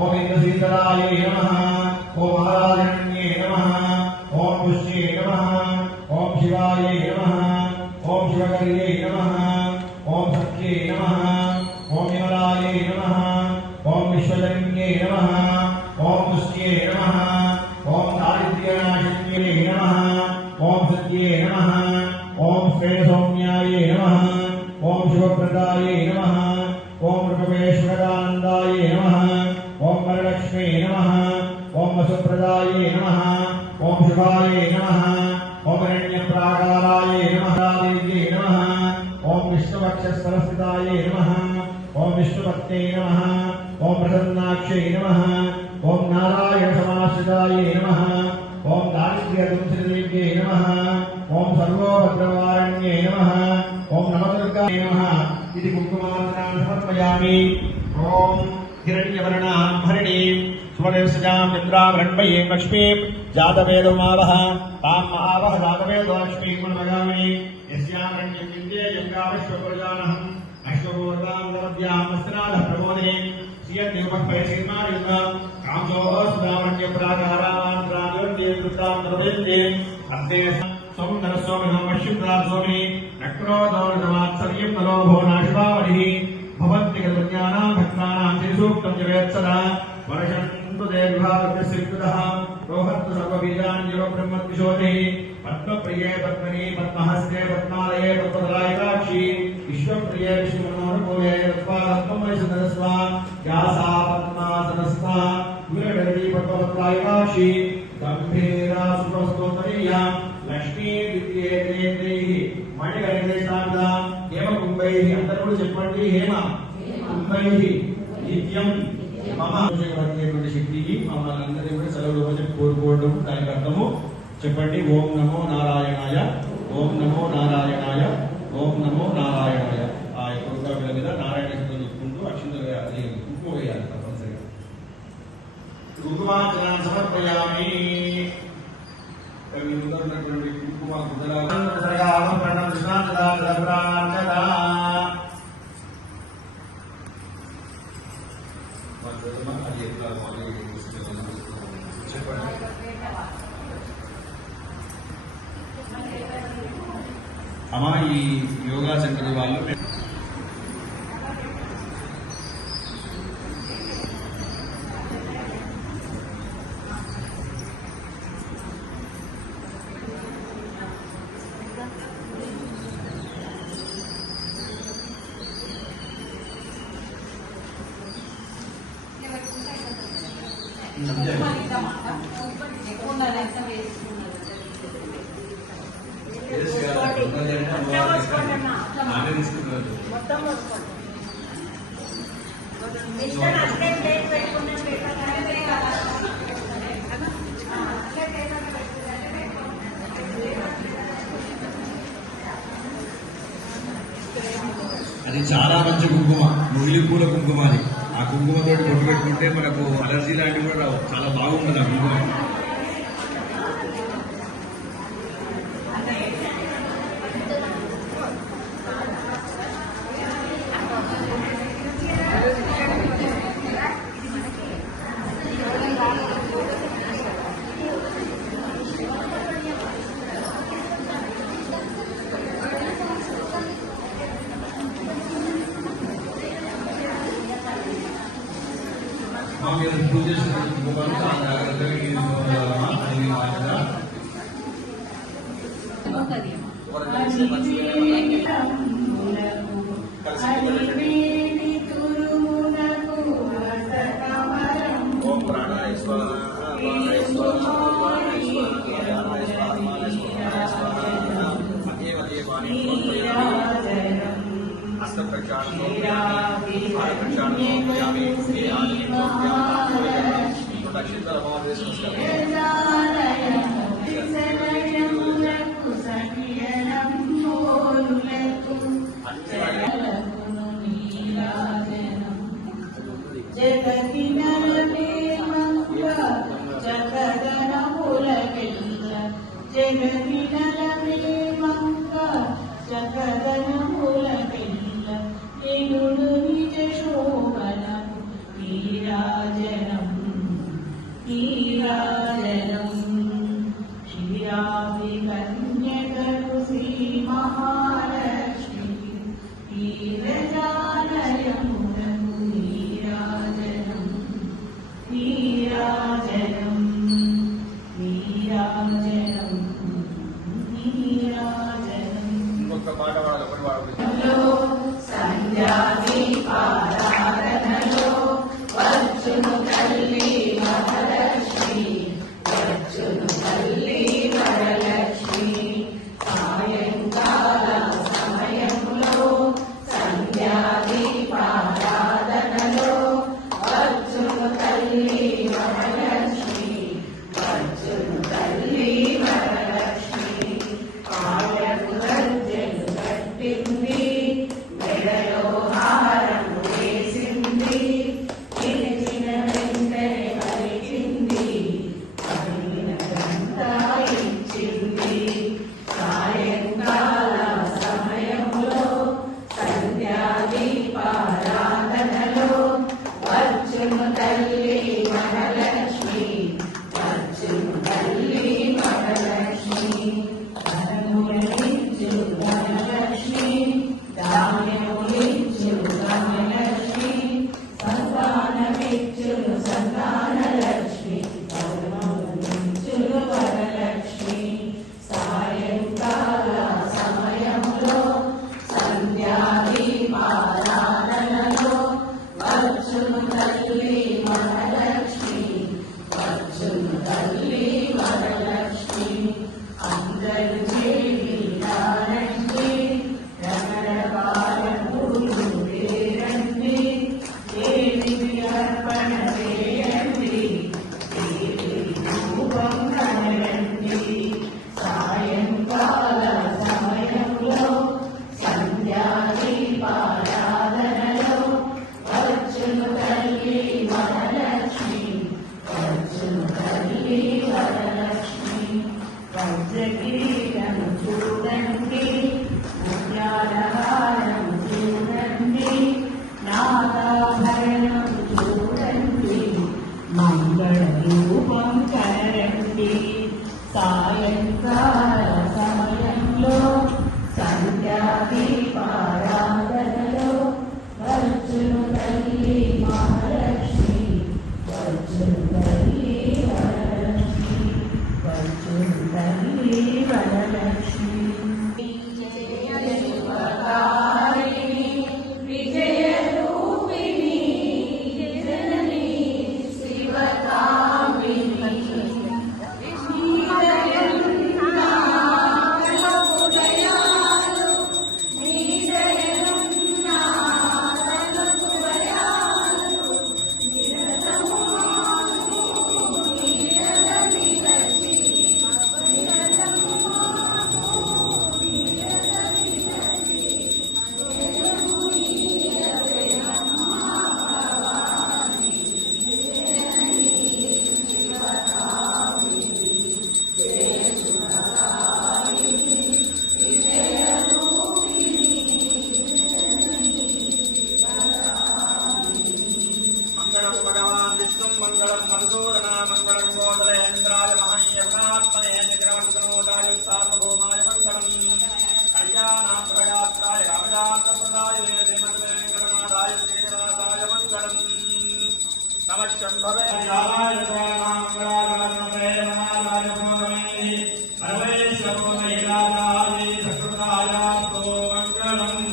ओम इंद्रशीतलाय नमः ओम महाराजन्ये नमः ओम पुष्ये नमः ओम शिवाय नमः ओम शिवकर्ये नमः ओम सत्ये नमः ओम विमलाय नमः ओम विश्वजन्ये नमः ओम पुष्ये नमः ओम दारिद्र्यनाशिन्ये नमः ओम सत्ये नमः ओम श्रेयसौम्याय नमः ओम शिवप्रदाय नमः ओम रूपमेश्वरानन्दाय नमः ओम वरलक्ष्मी नमः ओम वसुप्रदाय नमः ओम शुभाय नमः ओम हिरण्यप्राकाराय नमः देव्ये नमः ओम विष्णुवक्षस्थलस्थिताय नमः ओम विष्णुभक्ते नमः ओम प्रसन्नाक्षे नमः ओम नारायणसमाश्रिताय नमः ओम दारिद्र्यदुंसदेव्ये नमः ओम सर्वोपद्रवारण्ये नमः ओम नवदुर्गाय नमः इति कुङ्कुमार्चनां समर्पयामि। ओम हिरण्यवर्णाभरणीं सुवर्णसजां चन्द्राभरणमयीं लक्ष्मीं जातवेदमावह ताम् आवह जातवेदलक्ष्मीं गुणमगामि यस्यां रण्यं विन्द्येयं गाविश्वपुरजानहम् अश्वपूर्वां नवद्यां वस्त्रादः प्रमोदिनीं श्रियन्युपक्वैशीर्मायुधं कामजोः सुधामण्यप्राकारान् प्राजोन्यं दुष्टां नवदेन्द्यं अग्ने सोमनरसोमिनं पश्चिमराजोमि नक्रोदौर्णवात्सर्यं नलोभो नाशिवावलिः भवन्ति गतज्ञानां भक्तानां श्रीसूक्तं जवेत्सदा वर्षन्तु देवभागस्यकृतः रोहन्तु सर्वबीजान्यो ब्रह्मद्विशोधिः पद्मप्रिये पद्मनि पद्महस्ते पद्मालये पद्मदलायकाक्षी विश्वप्रिये विष्णुमनोरपूये रत्वारत्ममयसदस्वा व्यासा पद्मासनस्था विरडरी पद्मपत्रायकाक्षी गम्भीरा सुप्रस्तोत्तरीया लक्ष्मी द्वितीये त्रिनेत्रैः मणिगणेशान्दा हेमकुम्भैः अंदरू చెప్పండి हेम कुम्भैः नित्यं मम వచ్చేటువంటి శక్తికి మమ్మల్ని అందరినీ కూడా సెలవు రోజు కోరుకోవడం దానికి అర్థము చెప్పండి ఓం నమో నారాయణాయ ఓం నమో నారాయణాయ ఓం నమో నారాయణాయ ఆ యొక్క మీద నారాయణ శబ్దం చెప్పుకుంటూ అక్షంతలు వేయాలి కుంకుమ వేయాలి తప్పనిసరిగా కుంకుమార్చనాన్ని సమర్పయామి ఉన్నటువంటి కుంకుమ అమ్మా ఈ యోగా సెంటర్ వాళ్ళు అది చాలా మంచి కుంకుమ, ముగిలి పూల కుంకుమ. అది ఆ కుంకుమతో బొట్టు పెట్టుకుంటే మనకు అలర్జీ లాంటివి కూడా రావు. చాలా బాగుంటుంది ఆ కుంకుమ. పూజ ఓం ప్రాణాయ స్వాహ ప్రాణాయ స్వాహ హస్త ప్రక్షాళన నిజ శోభన వీరాజన వజ్రకిరీటము చూడండి, ముత్యాలహారము చూడండి, నాగాభరణం చూడండి, మంగళ రూపం కరండి. సాయంకాల సమయంలో సంధ్యాదీపారాధనలో వచ్చును తల్లి మహాలక్ష్మి, వచ్చును తల్లి వరలక్ష్మి, వచ్చును తల్లి వరలక్ష్మి. జయకారిణి విజయ రూపిణి జనని శివకామిని मंगलम भगवान विष्णु मंगलम मधुसूदना मंगलम गोदरेन्द्राय महायज्ञात्मने चक्रवर्तनोदाय सार्वभौमाय मंगलम कल्याणाप्रयात्राय अभिलाषप्रदाय श्रीमद्वेंकटनाथाय श्रीनिवासाय मंगलम नमः शंभवे